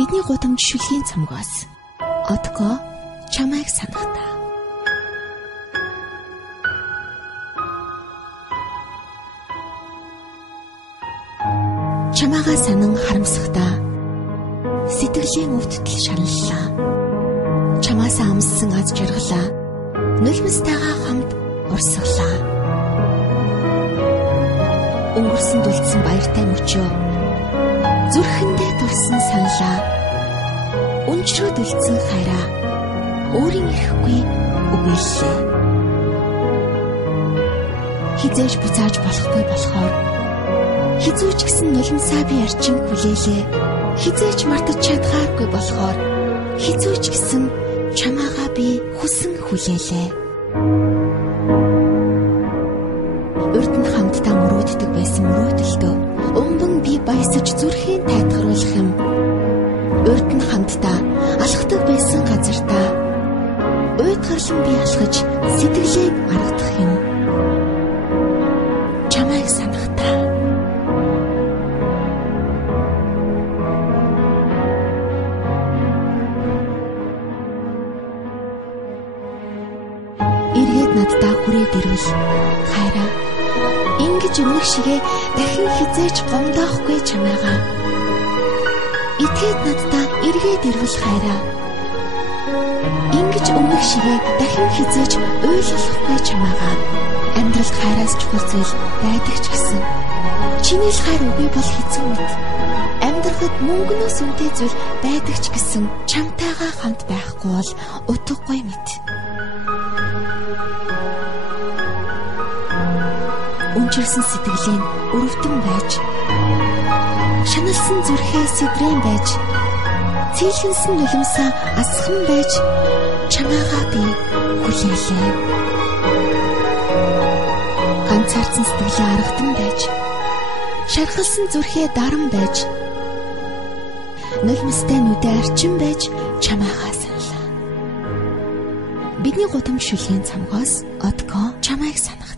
Бидний гудамж шүлгийн цамгаас одгоо чамайг санахтаа. Чамайгаа санан харамсахдаа сэтгэлийн өвдөлт шаналлаа. Чамаасаа амссан аз жаргалаа нулимстайгаа хамт урсгалаа. Өнгөрсөн дулцсан баяртай мөчөө зүрхэндээ турсан саналаа. Өнчрөө дулцсан хайраа өөрийн ирэхгүй үгэллээ. Хизээж буцааж болохгүй болохоор хизүүч гисэн нулимсаа би арчин хүлээлээ. Хизээж мартаж чадхааргүй болохоор хизүүч гисэн чамаагаа би хүсэн хүлээлээ. Урд нь хамтдаа мөрөөддөг байсан мөрөөдөлтөө өмбөн би баясаж зүрхийн тайтгаруулах юм. Урд нь хамтдаа алхдаг байсан газартаа уйдгарлан би алхаж сэтгэлээ аргадах юм. Чамайг санахтаа. Эргээд наддаа хүрээд ирвэл хайраа ингэж өмнөх шигээ дахин хизээж гомдоохгүй чамайгаа. Итгээд наддаа эргээд ирвэл хайраа ингэж өмнөх шигээ дахин хизээж ойлгохгүй чамайгаа. Амьдралд хайраас чухал зүйл байдаг ч гэсэн чиний л хайр үгүй бол хэцүү мэт. Амьдрахад мөнгөнөөс үнэтэй зүйл байдаг ч гэсэн чамтайгаа хамт байхгүй бол утгагүй мэт. Өнчирсэн сэтгэлийн өрөвдөн байж, шаналсан зүрхээ сэдрэн байж, цэйлгэнсэн нулимсаа асхан байж, чамайгаа би хүлээлээ. Ганцаарсан сэтгэлээ аргадан байж, шархалсан зүрхээ даран байж, нулимстай нүдэ арчин байж, чамайгаа саналаа. Бидний гудамж шүлгийн цамгаас одгоо чамайг санах.